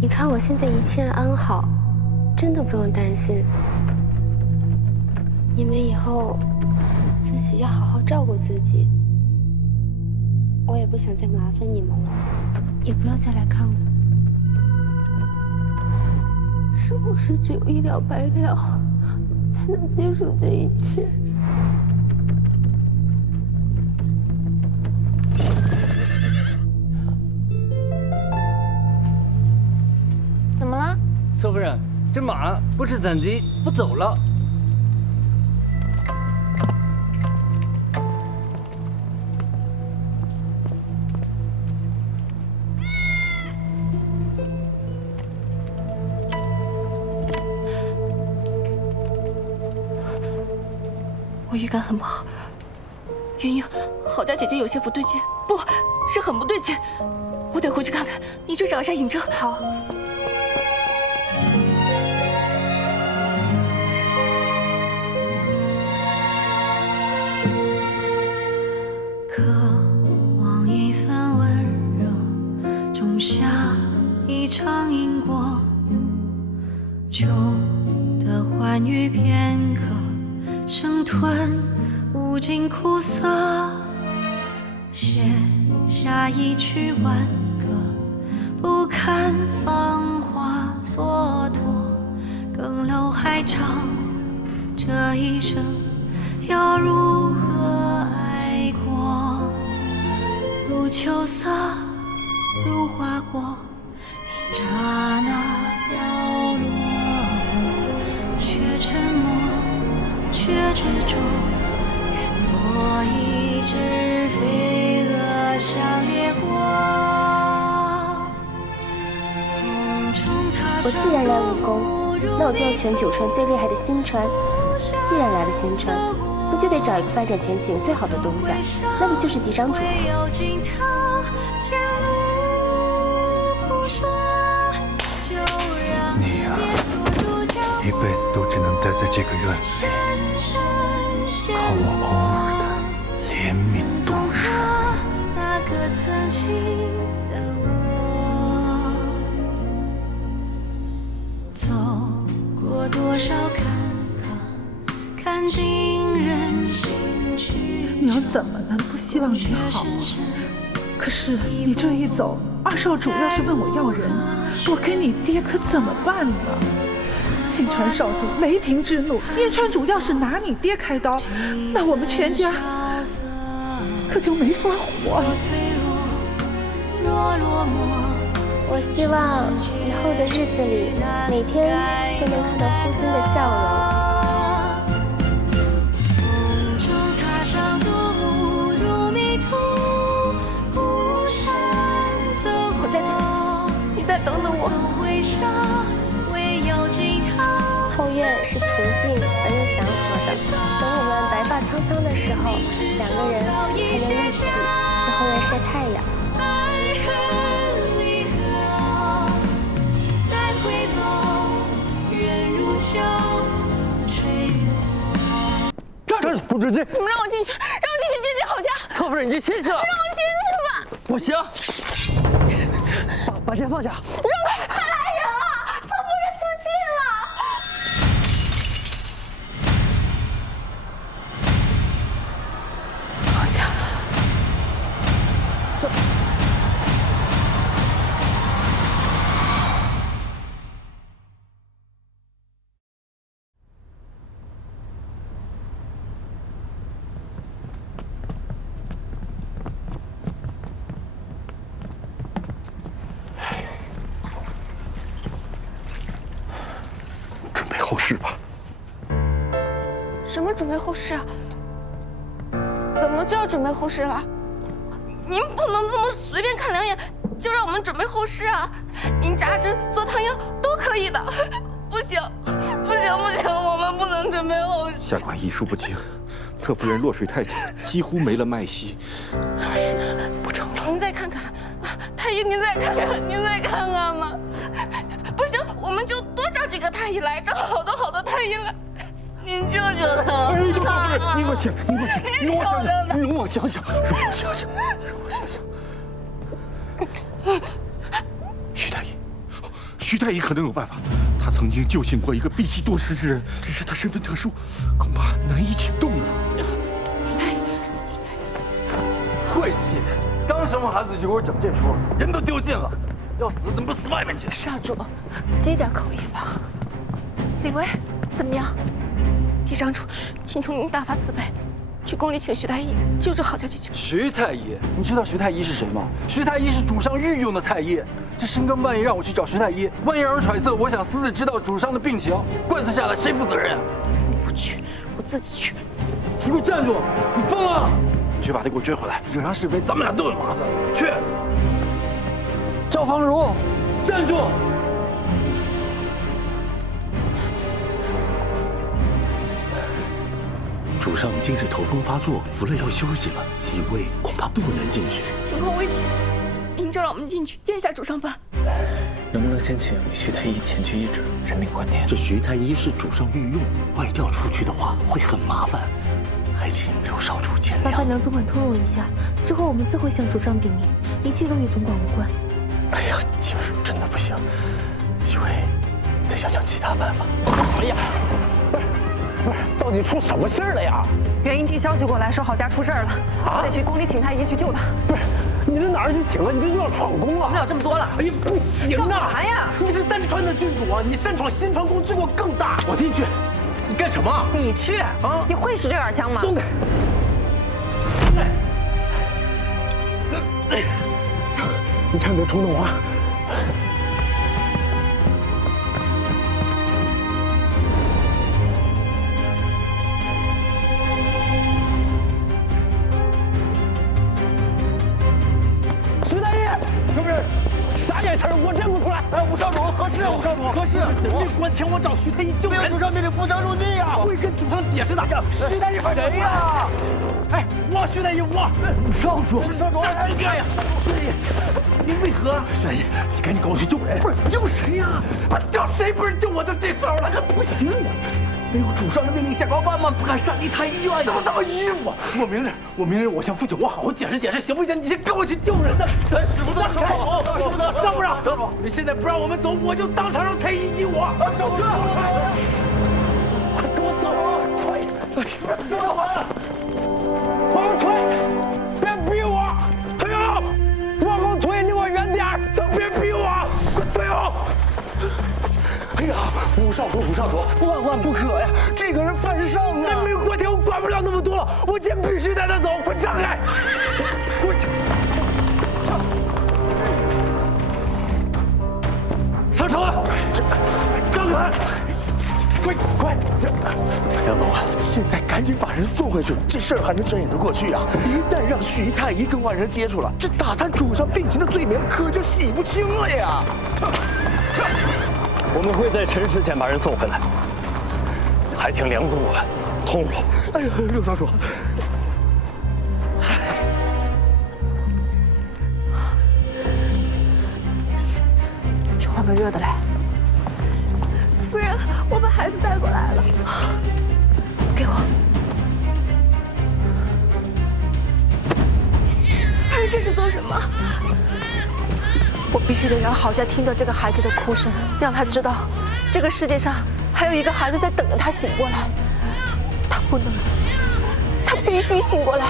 你看我现在一切安好，真的不用担心。你们以后自己要好好照顾自己。我也不想再麻烦你们了，也不要再来看我。是不是只有一了百了，才能结束这一切？怎么了？侧夫人，这马不吃残疾不走了。我预感很不好，云英，郝家姐姐有些不对劲，不是很不对劲，我得回去看看。你去找一下尹正。好。渴望一份温热，种下一场因果，旧的欢愉片刻。生吞无尽苦涩，写下一曲挽歌，不堪芳华蹉跎，更楼还长，这一生要如何爱过？如秋色，如花果，一刹那凋落，却沉默。却执着，愿做一只飞蛾向烈火。我既然来武功，那我就要选九川最厉害的新川。既然来了新川，不就得找一个发展前景最好的东家，那不就是嫡长主？你呀，一辈子都只能待在这个院子里，靠我偶尔的怜悯度日。那个曾经的我，走过多少坎坷，看尽人心曲折。娘怎么能不希望你好？可是你这一走，二少主要是问我要人，我跟你爹可怎么办呢？信川少主雷霆之怒，燕川主要是拿你爹开刀，那我们全家可就没法活了。我希望以后的日子里，每天都能看到夫君的笑容。我在这里，你再等等我。后院是平静而又祥和的，等我们白发苍苍的时候，两个人还能一起去后院晒太阳。站住！不准进！你们让我进去，让我进去见见郝家。侧夫人，你进去了。让我进去吧。不行，把剑放下。让开！他来人了，侧夫人自尽了。郝家，这。后事吧。什么准备后事啊？怎么就要准备后事了？您不能这么随便看两眼就让我们准备后事啊！您扎针、做汤药都可以的。不行，不行，不行，我们不能准备后事。下官医术不精，侧夫人落水太久，几乎没了脉息，还是不成了。您再看看，太医，您再看看，您再看看嘛。不行，我们就多找几个太医来，找好多好多太医来。您救救他！哎，右大夫人，您给我请，您给我请，容我想想，容我想想，容我想想，容我想想。徐太医，徐太医可能有办法。他曾经救醒过一个闭气多时之人，只是他身份特殊，恐怕难以请动啊。徐太医，晦气！刚生完孩子就给我整这出，人都丢尽了，要死怎么不死外面去？少主，积点口业吧。李维，怎么样？嫡长主，请求您大发慈悲，去宫里请徐太医救治好家姐姐。徐太医，你知道徐太医是谁吗？徐太医是主上御用的太医。这深更半夜让我去找徐太医，万一让人揣测我想私自知道主上的病情，官司下来谁负责任啊？你不去，我自己去。你给我站住！你疯了！去把他给我追回来，惹上是非，咱们俩都有麻烦。去！赵芳如，站住！主上今日头风发作，服了药休息了，几位恐怕不能进去。情况危急，您就让我们进去见一下主上吧。能不能先请徐太医前去医治？人命关天。这徐太医是主上御用，外调出去的话会很麻烦，还请刘少主见谅。麻烦梁总管通融一下，之后我们自会向主上禀明，一切都与总管无关。哎呀，今日真的不行，几位再想想其他办法。哎呀，不是，到底出什么事儿了呀？元英递消息过来，说郝家出事儿了，我得去宫里请太医去救他。不是，你这哪儿去请啊？你这就要闯宫了！管不了这么多了。哎呀，不行啊！干嘛呀？你是丹川的郡主啊，你擅闯新川宫，罪过更大。我进去，你干什么？你去啊？你会使这杆枪吗？松开！你千万别冲动啊！徐大爷，是不是？啥眼神？我认不出来。哎，武少主，合适啊，武少主，合适。人命关天，我找徐太医救人。主上命令不得入境呀！我会跟主上解释的。徐太医，谁呀？哎，我徐太医，我少主，少主，哎呀，徐太医，您为何？徐太医，你赶紧跟我去救人。不是救谁呀？叫谁不是救我就这时候了？可不行呀！没有主上的命令下，万万不敢擅离太医院。怎么这么迂腐？我明日我向父亲我好好解释解释，行不行？你先跟我去救人呢。咱使不得，使不得，让不让？你现在不让我们走，我就当场让太医医我。少主，快跟我走！退！少主，往后退！别逼我！退后！往后退，离我远点儿！都别逼我！快退后！哎呀，武少主，万万不可呀！这个人犯上啊！人命关天，我管不了那么多了，我今天必须带他走！快让开！快！上车！让开！快！梁总啊，现在赶紧把人送回去，这事儿还能睁眼得过去啊！一旦让徐太医跟外人接触了，这打探主上病情的罪名可就洗不清了呀！我们会在辰时前把人送回来，还请梁主管通融。哎呀，刘少主，这换个热的来。夫人，我把孩子带过来了，给我。夫人这是做什么？我必须得让郝家听到这个孩子的哭声，让他知道，这个世界上还有一个孩子在等着他醒过来。他不能死，他必须醒过来。